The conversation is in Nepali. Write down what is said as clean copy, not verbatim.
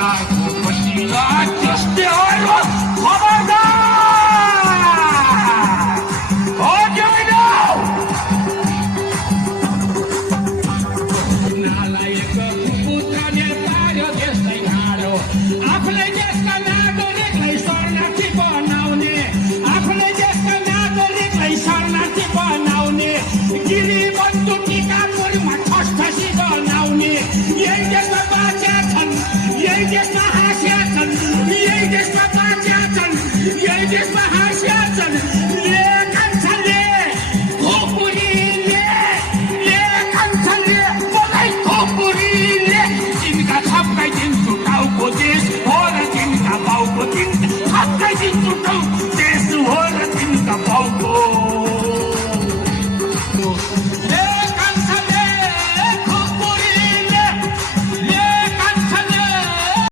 सरकारको पसिला त्यस्तैहरू खबरदार हो कि होइन? नालायक कुपुत्र नेताहरू देशलाई गाह्रो आफूले देशका नागरिकलाई शरणार्थी बनाउने आफूले देशका नागरिकलाई शरणार्थी बनाउने गिरी बन्दु टिकापुरमा ठसठसी बनाउने यही देशमा बाँचेका छन् यही देशमा